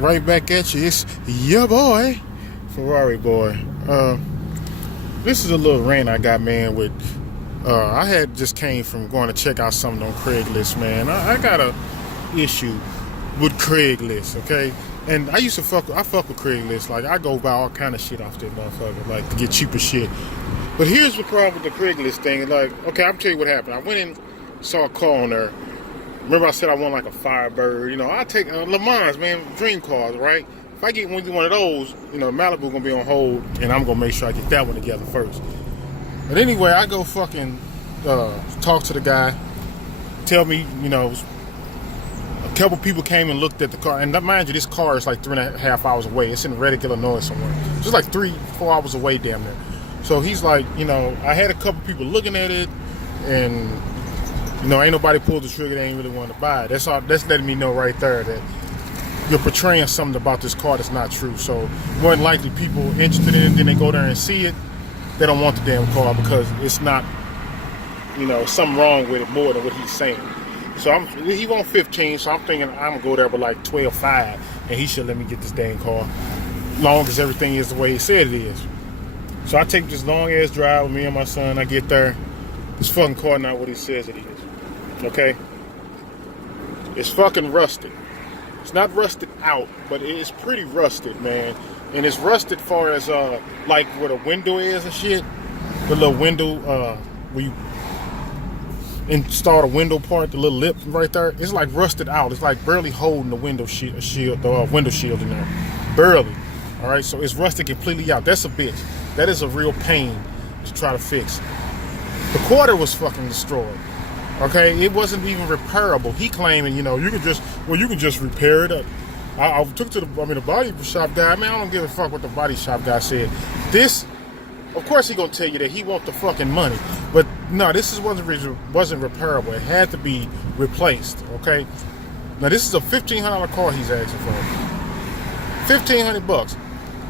right back at you. It's your boy, Ferrari boy. This is a little rant I got, man. With I had just came from going to check out something on Craigslist, man. I got a issue with Craigslist, okay? And I fuck with Craigslist. Like, I go buy all kind of shit off that motherfucker, like, to get cheaper shit. But here's the problem with the Craigslist thing. Like, okay, I'll tell you what happened. I went in, saw a car on there. Remember I said I want like a Firebird. You know, I take Le Mans, man, dream cars, right? If I get one of those, you know, Malibu gonna be on hold, and I'm gonna make sure I get that one together first. But anyway, I go fucking talk to the guy, tell me, you know, a couple people came and looked at the car, and mind you, this car is like 3.5 hours away. It's in Reddick, Illinois somewhere. It's just like 3-4 hours away, damn near. So he's like, you know, I had a couple people looking at it, and you know, ain't nobody pulled the trigger. They ain't really want to buy it. That's letting me know right there that you're portraying something about this car that's not true. So more than likely, people interested in it, then they go there and see it. They don't want the damn car because it's not, you know, something wrong with it more than what he's saying. So he want 15, so I'm thinking I'm gonna go there with like 12.5, and he should let me get this damn car, long as everything is the way he said it is. So I take this long ass drive with me and my son. I get there. This fucking car not what he says it is. Okay? It's fucking rusted. It's not rusted out, but it's pretty rusted, man. And it's rusted far as like where the window is and shit. The little window where you install the window part, the little lip right there. It's like rusted out. It's like barely holding the window shield in there. Barely. Alright, so it's rusted completely out. That's a bitch. That is a real pain to try to fix. The quarter was fucking destroyed. Okay, it wasn't even repairable. He claiming, you know, you can just repair it. I took to the body shop guy. Man, I don't give a fuck what the body shop guy said. This, of course, he gonna tell you that he want the fucking money, but no, wasn't repairable. It had to be replaced. Okay, now this is a $1,500 car he's asking for. $1,500.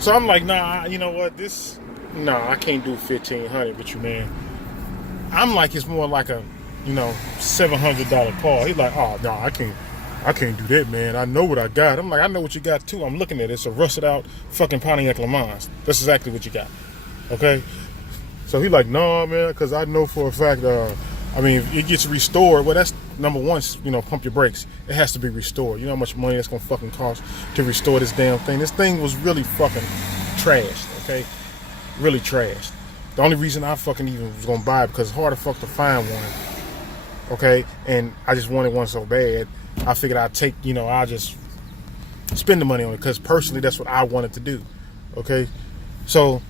So I'm like, nah, you know what? I can't do $1,500 with you, man. I'm like, it's more like a, you know, $700 car. He's like, oh no, I can't do that, man. I know what I got. I'm like, I know what you got too. I'm looking at it. It's a rusted out fucking Pontiac Le Mans. That's exactly what you got. Okay. So he's like, no, man, because I know for a fact. If it gets restored, well, that's number one. You know, pump your brakes. It has to be restored. You know how much money that's gonna fucking cost to restore this damn thing. This thing was really fucking trashed. Okay, really trashed. The only reason I fucking even was gonna buy it because it's hard to fuck to find one. Okay, and I just wanted one so bad. I figured I'll just spend the money on it because personally that's what I wanted to do. Okay, so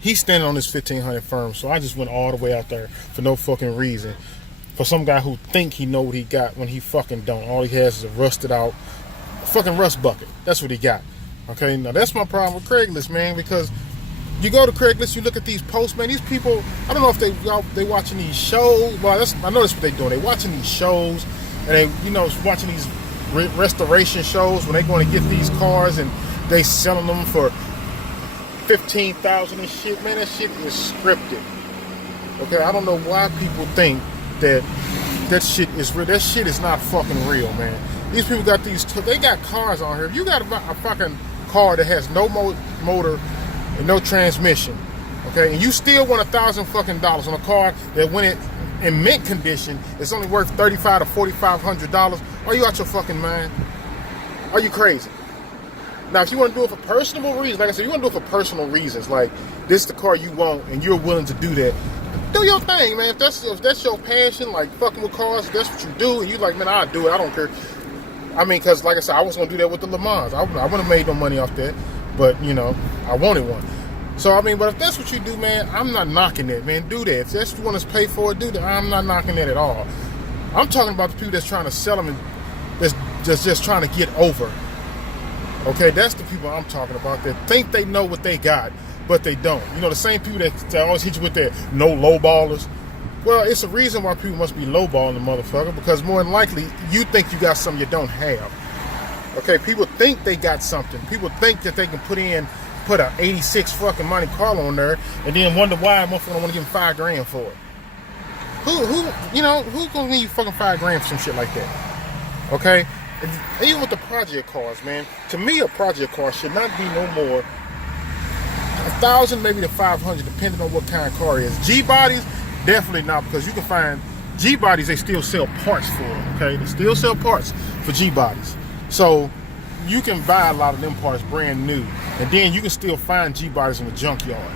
he's standing on this $1,500 firm, so I just went all the way out there for no fucking reason. For some guy who think he know what he got when he fucking don't. All he has is a rusted out fucking rust bucket. That's what he got. Okay, now that's my problem with Craigslist, man, because you go to Craigslist, you look at these posts, man. These people, I don't know if they watching these shows. Well, I know that's what they doing. They watching these shows, and they, you know, watching these restoration shows when they going to get these cars and they selling them for $15,000 and shit. Man, that shit is scripted. Okay, I don't know why people think that shit is real. That shit is not fucking real, man. These people got they got cars on here. If you got a fucking car that has no motor and no transmission, okay, and you still want $1,000 fucking dollars on a car that when it in mint condition it's only worth $3,500 to $4,500, are you out your fucking mind? Are you crazy? Now, if you want to do it for personal reasons, like I said, you want to do it for personal reasons, like this is the car you want and you're willing to do that, do your thing, man. If that's your passion, like fucking with cars, if that's what you do, and you like, man, I'll do it. I don't care. I mean, because like I said, I was gonna do that with the Le Mans. I wouldn't have made no money off that. But, you know, I wanted one. So, I mean, but if that's what you do, man, I'm not knocking it, man. Do that. If that's what you want to pay for it, do that. I'm not knocking that at all. I'm talking about the people that's trying to sell them and that's just trying to get over. Okay, that's the people I'm talking about that think they know what they got, but they don't. You know, the same people that always hit you with their no lowballers. Well, it's a reason why people must be lowballing the motherfucker, because more than likely, you think you got something you don't have. Okay, people think they got something. People think that they can put a 86 fucking Monte Carlo on there and then wonder why a motherfucker don't want to give him $5,000 for it. Who's gonna give you fucking $5,000 for some shit like that? Okay? And even with the project cars, man, to me a project car should not be no more 1,000, maybe to 500, depending on what kind of car it is. G bodies, definitely not, because you can find G bodies. They still sell parts for them. Okay, they still sell parts for G bodies. So you can buy a lot of them parts brand new, and then you can still find G bodies in the junkyard.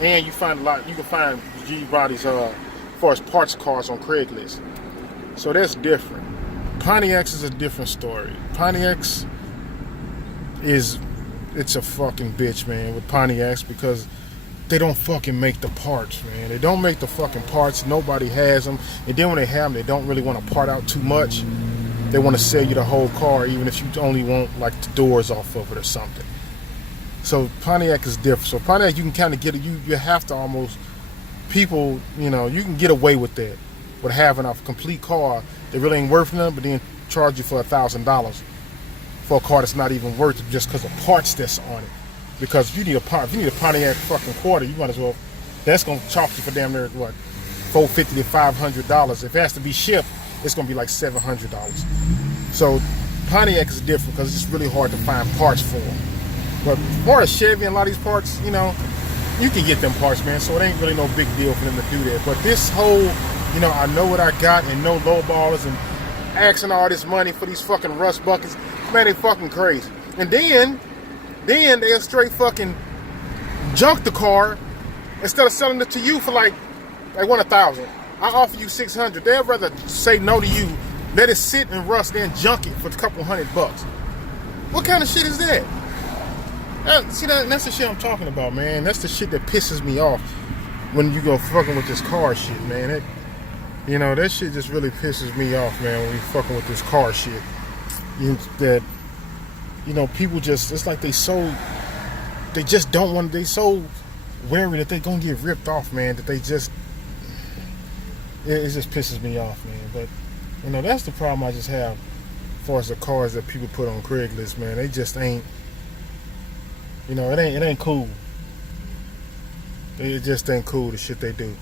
And you find a lot. You can find G bodies as far as parts cars on Craigslist. So that's different. Pontiacs is a different story. Pontiacs it's a fucking bitch, man, with Pontiacs, because they don't fucking make the parts, man. They don't make the fucking parts. Nobody has them. And then when they have them, they don't really want to part out too much. They want to sell you the whole car, even if you only want like the doors off of it or something. So Pontiac is different. So Pontiac, you can kind of get it. You have to almost, people, you know, you can get away with that, with having a complete car that really ain't worth nothing, but then charge you for $1,000 for a car that's not even worth it just because of parts that's on it. Because if you need a Pontiac fucking quarter, you might as well. That's gonna charge you for damn near what, $450 to $500. If it has to be shipped, it's gonna be like $700. So Pontiac is different because it's just really hard to find parts for them. But as far as Chevy and a lot of these parts, you know, you can get them parts, man. So it ain't really no big deal for them to do that. But this whole, you know, I know what I got and no lowballers and asking all this money for these fucking rust buckets, man, they fucking crazy. And then they'll straight fucking junk the car instead of selling it to you for like they want $1,000. I offer you $600. They'd rather say no to you, let it sit and rust, then junk it for a couple $100. What kind of shit is that? That's the shit I'm talking about, man. That's the shit that pisses me off when you go fucking with this car shit, man. You know, that shit just really pisses me off, man, when you fucking with this car shit. You know, people just, it's like they just don't want, they so wary that they gonna get ripped off, man, that they just, it just pisses me off, man. But, you know, that's the problem I just have as far as the cars that people put on Craigslist, man. They just ain't, you know, it ain't cool. It just ain't cool, the shit they do.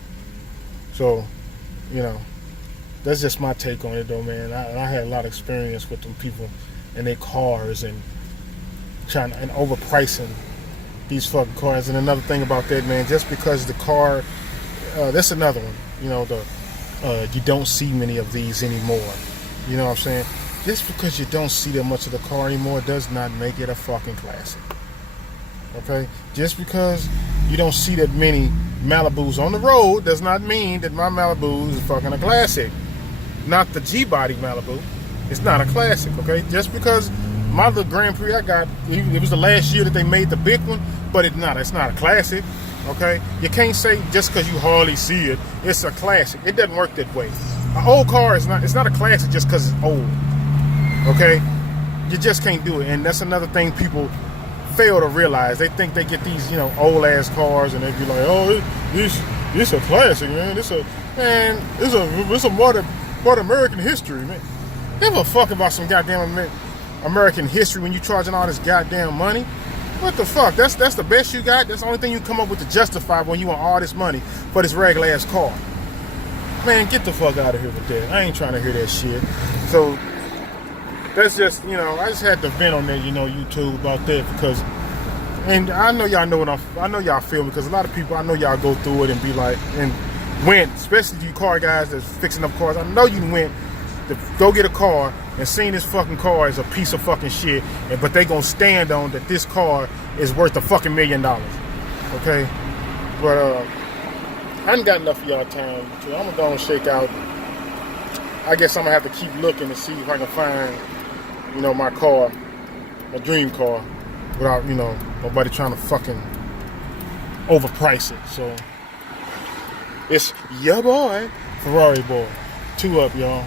So, you know, that's just my take on it, though, man. I had a lot of experience with them people and their cars and overpricing these fucking cars. And another thing about that, man, just because the car, that's another one. You know, you don't see many of these anymore. You know what I'm saying? Just because you don't see that much of the car anymore does not make it a fucking classic. Okay? Just because you don't see that many Malibus on the road does not mean that my Malibu is fucking a classic. Not the G-body Malibu. It's not a classic, okay? Just because my little Grand Prix I got, it was the last year that they made the big one, but it's not a classic, okay? You can't say just because you hardly see it, it's a classic. It doesn't work that way. An old car it's not a classic just because it's old, okay? You just can't do it, and that's another thing people fail to realize. They think they get these, you know, old ass cars and they be like, oh, this a classic, man. It's a modern American history, man. Give a fuck about some goddamn American history when you charging all this goddamn money. What the fuck? That's the best you got? That's the only thing you come up with to justify when you want all this money for this regular ass car. Man, get the fuck out of here with that. I ain't trying to hear that shit. So that's just, you know, I just had to vent on that, you know, YouTube about that because, and I know y'all know I know y'all feel me because a lot of people, I know y'all go through it and be like, and went, especially you car guys that's fixing up cars. I know you went to go get a car and seen this fucking car is a piece of fucking shit, but they gonna stand on that this car is worth a fucking $1 million. Okay? But I ain't got enough of y'all time. I'm gonna go and shake out. I guess I'm gonna have to keep looking to see if I can find, you know, my car, my dream car, without, you know, nobody trying to fucking overprice it. So it's your boy, Ferrari boy. 2 up, y'all.